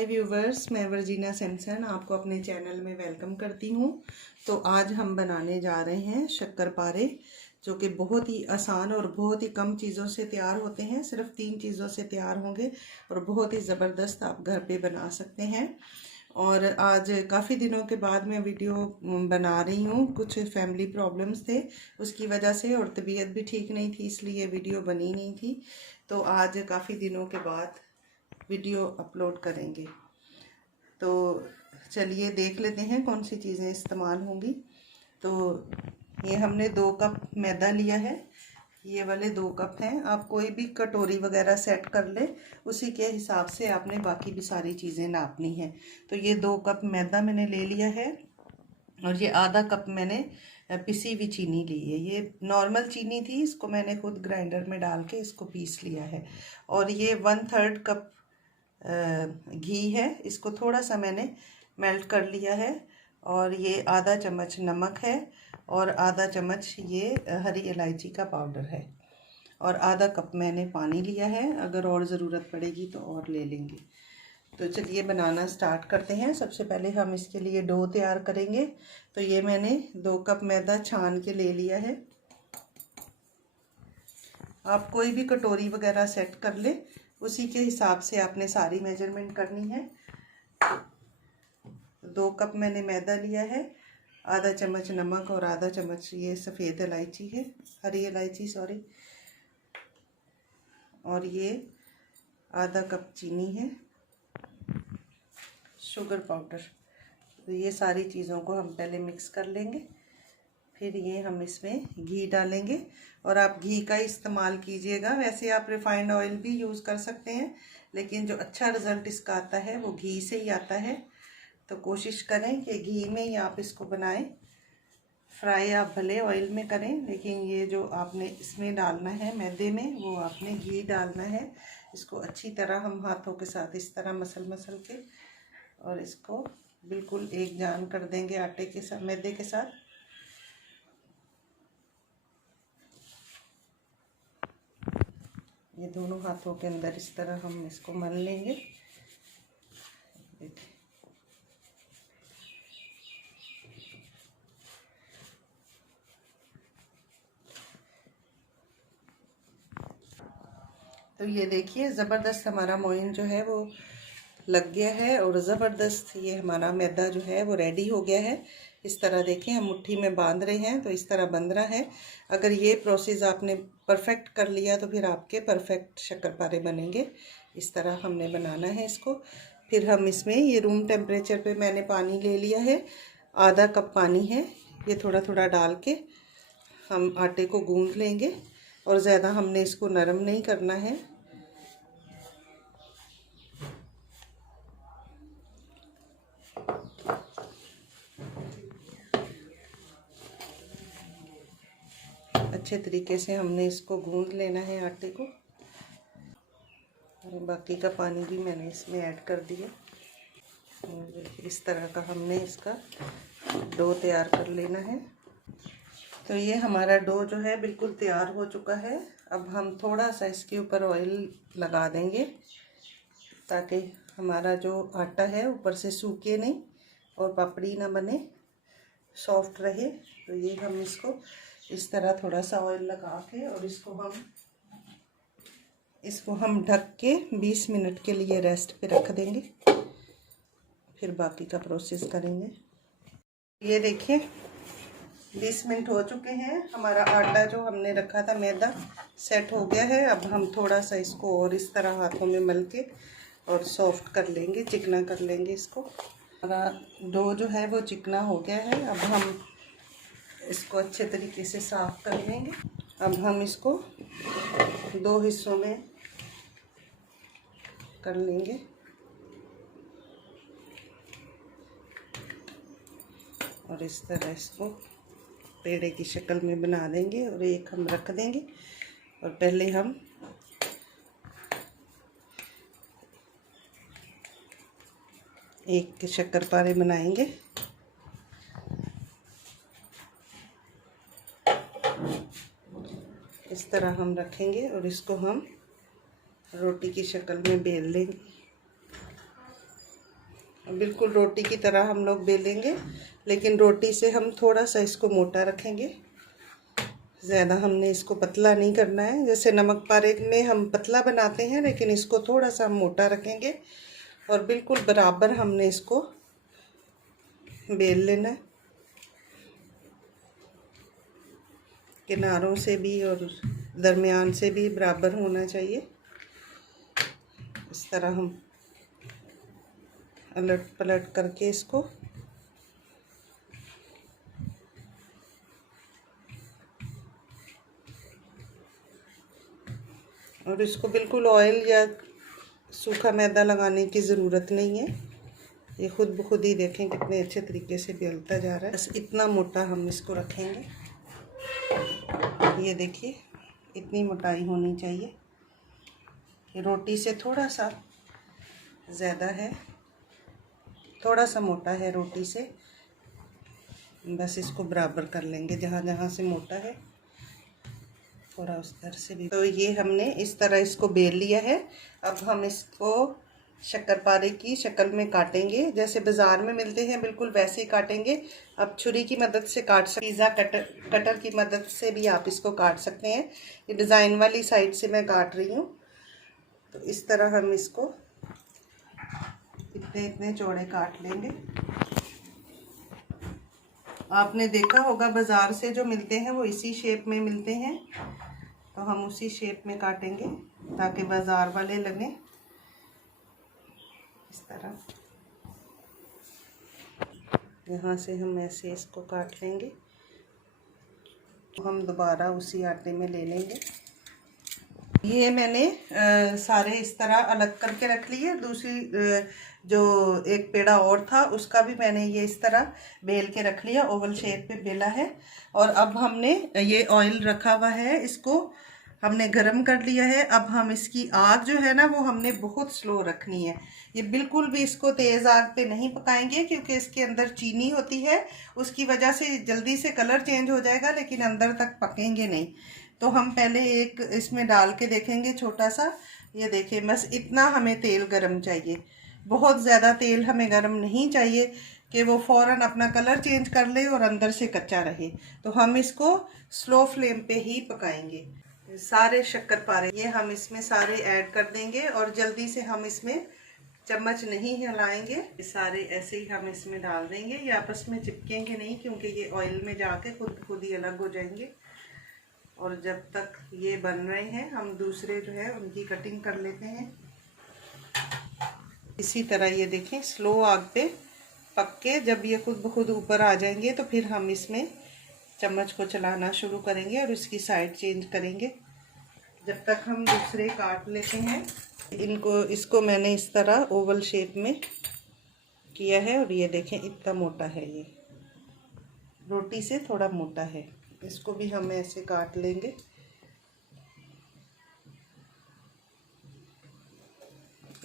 हाय viewers, मैं Virginia Simpson आपको अपने चैनल में वेलकम करती हूँ। तो आज हम बनाने जा रहे हैं शक्करपारे, जो कि बहुत ही आसान और बहुत ही कम चीज़ों से तैयार होते हैं। सिर्फ 3 चीज़ों से तैयार होंगे और बहुत ही ज़बरदस्त आप घर पे बना सकते हैं। और आज काफ़ी दिनों के बाद मैं वीडियो बना रही हूँ। कुछ फैमिली प्रॉब्लम्स थे उसकी वजह से, और तबीयत भी ठीक नहीं थी, इसलिए वीडियो बनी नहीं थी। तो आज काफ़ी दिनों के बाद वीडियो अपलोड करेंगे। तो चलिए देख लेते हैं कौन सी चीज़ें इस्तेमाल होंगी। तो ये हमने 2 कप मैदा लिया है, ये वाले 2 कप हैं। आप कोई भी कटोरी वगैरह सेट कर ले, उसी के हिसाब से आपने बाकी भी सारी चीज़ें नापनी है। तो ये 2 कप मैदा मैंने ले लिया है, और ये आधा कप मैंने पिसी हुई चीनी ली है। ये नॉर्मल चीनी थी, इसको मैंने खुद ग्राइंडर में डाल के इसको पीस लिया है। और ये 1/3 कप घी है, इसको थोड़ा सा मैंने मेल्ट कर लिया है। और ये आधा चम्मच नमक है, और आधा चम्मच ये हरी इलायची का पाउडर है, और आधा कप मैंने पानी लिया है। अगर और ज़रूरत पड़ेगी तो और ले लेंगे। तो चलिए बनाना स्टार्ट करते हैं। सबसे पहले हम इसके लिए डो तैयार करेंगे। तो ये मैंने 2 कप मैदा छान के ले लिया है। आप कोई भी कटोरी वगैरह सेट कर ले, उसी के हिसाब से आपने सारी मेजरमेंट करनी है। 2 कप मैंने मैदा लिया है, आधा चम्मच नमक और आधा चम्मच ये सफ़ेद इलायची है, हरी इलायची सॉरी, और ये आधा कप चीनी है, शुगर पाउडर। तो ये सारी चीज़ों को हम पहले मिक्स कर लेंगे। फिर ये हम इसमें घी डालेंगे, और आप घी का इस्तेमाल कीजिएगा। वैसे आप रिफाइंड ऑयल भी यूज़ कर सकते हैं, लेकिन जो अच्छा रिज़ल्ट इसका आता है वो घी से ही आता है। तो कोशिश करें कि घी में ही आप इसको बनाएं। फ्राई आप भले ऑयल में करें, लेकिन ये जो आपने इसमें डालना है मैदे में, वो आपने घी डालना है। इसको अच्छी तरह हम हाथों के साथ इस तरह मसल के, और इसको बिल्कुल एक जान कर देंगे आटे के साथ, मैदे के साथ। ये दोनों हाथों के अंदर इस तरह हम इसको मल लेंगे। तो ये देखिए ज़बरदस्त हमारा मोइन जो है वो लग गया है, और ज़बरदस्त ये हमारा मैदा जो है वो रेडी हो गया है। इस तरह देखें, हम मुट्ठी में बांध रहे हैं तो इस तरह बंध रहा है। अगर ये प्रोसेस आपने परफेक्ट कर लिया तो फिर आपके परफेक्ट शक्करपारे बनेंगे। इस तरह हमने बनाना है इसको। फिर हम इसमें ये रूम टेम्परेचर पे मैंने पानी ले लिया है, आधा कप पानी है। ये थोड़ा थोड़ा डाल के हम आटे को गूंथ लेंगे, और ज़्यादा हमने इसको नरम नहीं करना है। अच्छे तरीके से हमने इसको गूंथ लेना है आटे को। और बाकी का पानी भी मैंने इसमें ऐड कर दिया, और इस तरह का हमने इसका डो तैयार कर लेना है। तो ये हमारा डो जो है बिल्कुल तैयार हो चुका है। अब हम थोड़ा सा इसके ऊपर ऑयल लगा देंगे, ताकि हमारा जो आटा है ऊपर से सूखे नहीं और पापड़ी ना बने, सॉफ्ट रहे। तो ये हम इसको इस तरह थोड़ा सा ऑयल लगा के, और इसको हम ढक के 20 मिनट के लिए रेस्ट पे रख देंगे। फिर बाकी का प्रोसेस करेंगे। ये देखिए 20 मिनट हो चुके हैं। हमारा आटा जो हमने रखा था मैदा सेट हो गया है। अब हम थोड़ा सा इसको और इस तरह हाथों में मल के और सॉफ्ट कर लेंगे, चिकना कर लेंगे इसको। हमारा डो जो है वो चिकना हो गया है। अब हम इसको अच्छे तरीके से साफ कर लेंगे। अब हम इसको 2 हिस्सों में कर लेंगे, और इस तरह इसको पेड़े की शक्ल में बना देंगे, और एक हम रख देंगे। और पहले हम एक शक्करपारे बनाएंगे। इस तरह हम रखेंगे, और इसको हम रोटी की शक्ल में बेल लेंगे। बिल्कुल रोटी की तरह हम लोग बेलेंगे, लेकिन रोटी से हम थोड़ा सा इसको मोटा रखेंगे। ज़्यादा हमने इसको पतला नहीं करना है। जैसे नमक पारे में हम पतला बनाते हैं, लेकिन इसको थोड़ा सा हम मोटा रखेंगे और बिल्कुल बराबर हमने इसको बेल लेना है, किनारों से भी और दरमियान से भी बराबर होना चाहिए। इस तरह हम अलट पलट करके इसको और इसको बिल्कुल ऑयल या सूखा मैदा लगाने की ज़रूरत नहीं है। ये खुद ब खुद ही देखें कितने अच्छे तरीके से बेलता जा रहा है। बस इतना मोटा हम इसको रखेंगे। ये देखिए इतनी मोटाई होनी चाहिए। ये रोटी से थोड़ा सा ज़्यादा है, थोड़ा सा मोटा है रोटी से। बस इसको बराबर कर लेंगे, जहाँ जहाँ से मोटा है थोड़ा उस तरह से भी। तो ये हमने इस तरह इसको बेल लिया है। अब हम इसको शक्करपारे की शक्ल में काटेंगे, जैसे बाज़ार में मिलते हैं बिल्कुल वैसे ही काटेंगे। अब छुरी की मदद से काट सकते, पिज़्ज़ा कटर की मदद से भी आप इसको काट सकते हैं। ये डिज़ाइन वाली साइड से मैं काट रही हूँ। तो इस तरह हम इसको इतने इतने चौड़े काट लेंगे। आपने देखा होगा बाज़ार से जो मिलते हैं वो इसी शेप में मिलते हैं, तो हम उसी शेप में काटेंगे ताकि बाज़ार वाले लगें। इस तरह यहाँ से हम ऐसे इसको काट लेंगे, तो हम दोबारा उसी आटे में ले लेंगे। ये मैंने सारे इस तरह अलग करके रख लिए। दूसरी जो एक पेड़ा और था उसका भी मैंने ये इस तरह बेल के रख लिया, ओवल शेप पे बेला है। और अब हमने ये ऑयल रखा हुआ है, इसको हमने गरम कर लिया है। अब हम इसकी आग जो है ना वो हमने बहुत स्लो रखनी है। ये बिल्कुल भी इसको तेज़ आग पे नहीं पकाएंगे, क्योंकि इसके अंदर चीनी होती है, उसकी वजह से जल्दी से कलर चेंज हो जाएगा, लेकिन अंदर तक पकेंगे नहीं। तो हम पहले एक इसमें डाल के देखेंगे छोटा सा। ये देखिए बस इतना हमें तेल गरम चाहिए, बहुत ज़्यादा तेल हमें गरम नहीं चाहिए कि वो फ़ौरन अपना कलर चेंज कर ले और अंदर से कच्चा रहे। तो हम इसको स्लो फ्लेम पे ही पकाएंगे। सारे शक्करपारे ये हम इसमें सारे ऐड कर देंगे और जल्दी से हम इसमें चम्मच नहीं हिलाएंगे, सारे ऐसे ही हम इसमें डाल देंगे। ये आपस में चिपकेंगे नहीं, क्योंकि ये ऑयल में जाके खुद ही अलग हो जाएंगे। और जब तक ये बन रहे हैं हम दूसरे जो है उनकी कटिंग कर लेते हैं। इसी तरह ये देखें स्लो आग पे पक के जब ये खुद ब खुद ऊपर आ जाएंगे, तो फिर हम इसमें चम्मच को चलाना शुरू करेंगे और इसकी साइड चेंज करेंगे जब तक हम दूसरे काट लेते हैं। इसको मैंने इस तरह ओवल शेप में किया है और ये देखें इतना मोटा है, ये रोटी से थोड़ा मोटा है। इसको भी हम ऐसे काट लेंगे।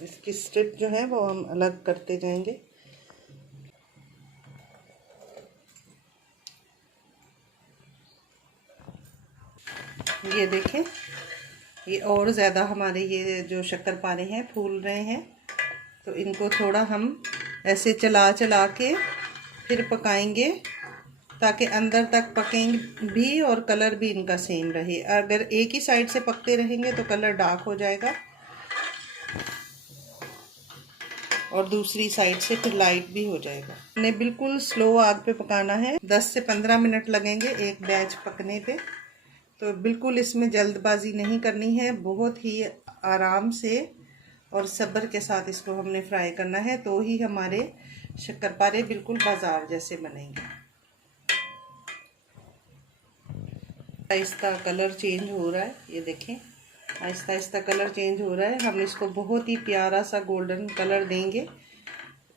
इसकी स्ट्रिप जो है वो हम अलग करते जाएंगे। ये देखें ये और ज़्यादा हमारे ये जो शक्करपारे हैं फूल रहे हैं, तो इनको थोड़ा हम ऐसे चला चला के फिर पकाएंगे ताकि अंदर तक पकेंगे भी और कलर भी इनका सेम रहे। अगर एक ही साइड से पकते रहेंगे तो कलर डार्क हो जाएगा और दूसरी साइड से फिर लाइट भी हो जाएगा। हमने बिल्कुल स्लो आग पे पकाना है, 10 से 15 मिनट लगेंगे एक बैच पकने पे। तो बिल्कुल इसमें जल्दबाजी नहीं करनी है, बहुत ही आराम से और सब्र के साथ इसको हमने फ्राई करना है, तो ही हमारे शक्करपारे बिल्कुल बाजार जैसे बनेंगे। आहिस्ता कलर चेंज हो रहा है, ये देखें आहिस्ता आहिस्ता कलर चेंज हो रहा है। हम इसको बहुत ही प्यारा सा गोल्डन कलर देंगे।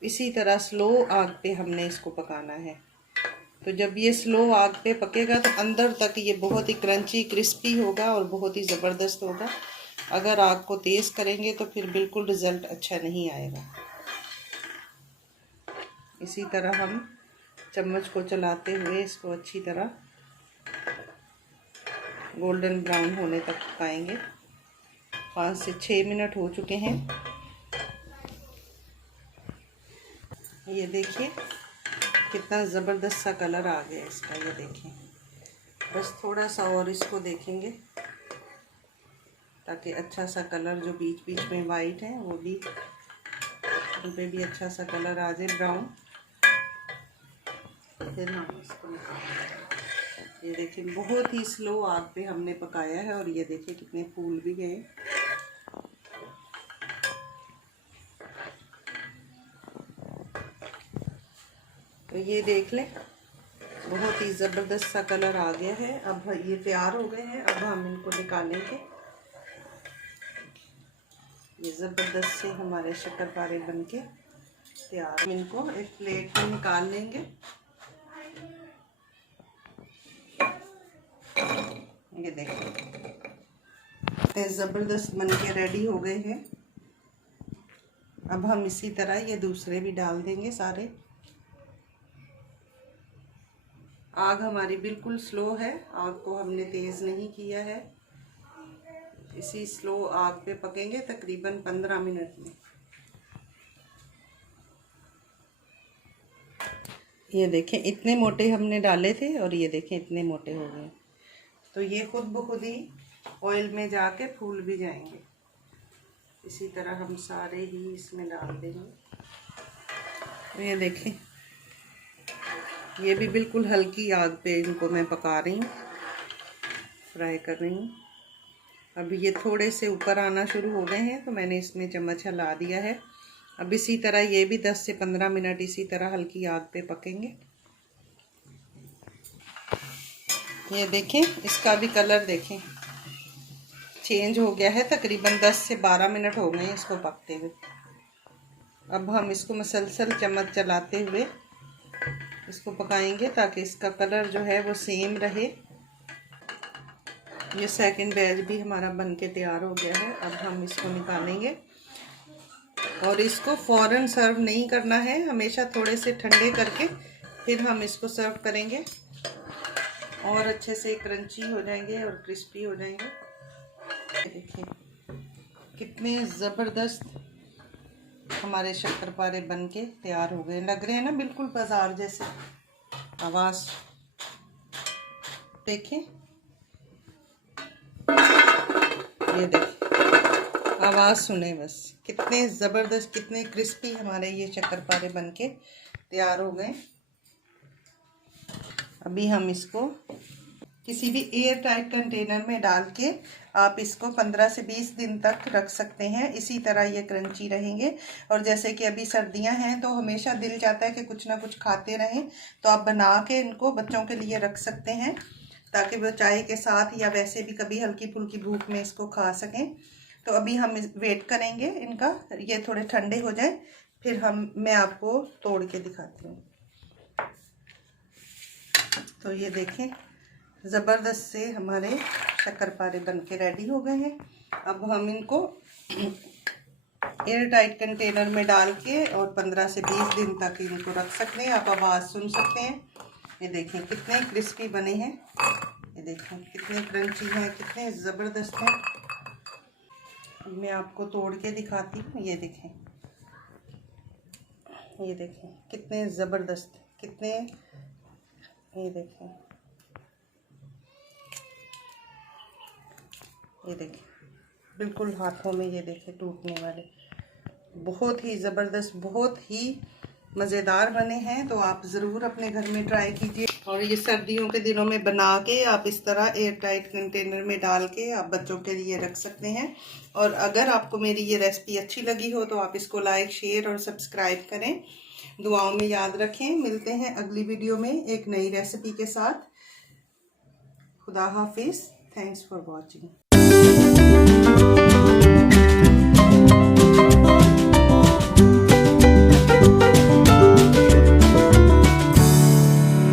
इसी तरह स्लो आग पे हमने इसको पकाना है। तो जब ये स्लो आग पे पकेगा तो अंदर तक ये बहुत ही क्रंची क्रिस्पी होगा और बहुत ही ज़बरदस्त होगा। अगर आग को तेज़ करेंगे तो फिर बिल्कुल रिज़ल्ट अच्छा नहीं आएगा। इसी तरह हम चम्मच को चलाते हुए इसको अच्छी तरह गोल्डन ब्राउन होने तक पकाएंगे। 5 से 6 मिनट हो चुके हैं। ये देखिए कितना ज़बरदस्त सा कलर आ गया इसका। ये देखिए, बस थोड़ा सा और इसको देखेंगे ताकि अच्छा सा कलर जो बीच बीच में वाइट है वो भी, उन पे भी अच्छा सा कलर आ जाए, ब्राउन। फिर हम इसको निकालेंगे। ये देखिए बहुत ही स्लो आग पे हमने पकाया है और ये देखिए कितने फूल भी गए। तो ये देख लें, बहुत ही ज़बरदस्त सा कलर आ गया है। अब ये तैयार हो गए हैं, अब हम इनको निकालेंगे। ये ज़बरदस्त से हमारे शक्करपारे बनके तैयार। हम इनको एक प्लेट में निकाल लेंगे। ये देखिए कितने ज़बरदस्त बनके रेडी हो गए हैं। अब हम इसी तरह ये दूसरे भी डाल देंगे सारे। आग हमारी बिल्कुल स्लो है, आग को हमने तेज़ नहीं किया है। इसी स्लो आग पे पकेंगे तकरीबन 15 मिनट में। ये देखें इतने मोटे हमने डाले थे और ये देखें इतने मोटे हो गए। तो ये खुद ब खुद ही ऑयल में जाके फूल भी जाएंगे। इसी तरह हम सारे ही इसमें डाल देंगे। तो ये देखें, ये भी बिल्कुल हल्की आग पे इनको मैं पका रही हूँ, फ्राई कर रही हूँ। अभी ये थोड़े से ऊपर आना शुरू हो गए हैं तो मैंने इसमें चम्मच हिला दिया है। अब इसी तरह ये भी 10 से 15 मिनट इसी तरह हल्की आग पे पकेंगे। ये देखें, इसका भी कलर देखें चेंज हो गया है। तकरीबन 10 से 12 मिनट हो गए हैं इसको पकते हुए। अब हम इसको मुसलसल चम्मच चलाते हुए इसको पकाएंगे ताकि इसका कलर जो है वो सेम रहे। ये सेकंड बैच भी हमारा बनके तैयार हो गया है। अब हम इसको निकालेंगे और इसको फ़ौरन सर्व नहीं करना है, हमेशा थोड़े से ठंडे करके फिर हम इसको सर्व करेंगे और अच्छे से क्रंची हो जाएंगे और क्रिस्पी हो जाएंगे। देखिए कितने ज़बरदस्त हमारे शक्करपारे बनके तैयार हो गए। लग रहे हैं ना बिल्कुल बाजार जैसे। आवाज़ देखें, ये देखिए आवाज़ सुने बस, कितने ज़बरदस्त कितने क्रिस्पी हमारे ये शक्करपारे बनके तैयार हो गए। अभी हम इसको किसी भी एयर टाइट कंटेनर में डाल के आप इसको 15 से 20 दिन तक रख सकते हैं। इसी तरह ये क्रंची रहेंगे। और जैसे कि अभी सर्दियां हैं तो हमेशा दिल चाहता है कि कुछ ना कुछ खाते रहें, तो आप बना के इनको बच्चों के लिए रख सकते हैं ताकि वो चाय के साथ या वैसे भी कभी हल्की फुल्की भूख में इसको खा सकें। तो अभी हम वेट करेंगे इनका, ये थोड़े ठंडे हो जाए फिर मैं आपको तोड़ के दिखाती हूँ। तो ये देखें ज़बरदस्त से हमारे शक्करपारे बनके रेडी हो गए हैं। अब हम इनको एयर टाइट कंटेनर में डाल के और 15 से 20 दिन तक इनको रख सकते हैं। आप आवाज़ सुन सकते हैं। ये देखें कितने क्रिस्पी बने हैं, ये देखें कितने क्रंची हैं, कितने ज़बरदस्त हैं। अब मैं आपको तोड़ के दिखाती हूँ। ये देखें, ये देखें कितने ज़बरदस्त, कितने, ये देखें, ये देखें बिल्कुल हाथों में, ये देखें टूटने वाले। बहुत ही ज़बरदस्त, बहुत ही मज़ेदार बने हैं। तो आप ज़रूर अपने घर में ट्राई कीजिए। और ये सर्दियों के दिनों में बना के आप इस तरह एयर टाइट कंटेनर में डाल के आप बच्चों के लिए रख सकते हैं। और अगर आपको मेरी ये रेसिपी अच्छी लगी हो तो आप इसको लाइक, शेयर और सब्सक्राइब करें। दुआओं में याद रखें। मिलते हैं अगली वीडियो में एक नई रेसिपी के साथ। खुदा हाफिज़। Thanks for watching.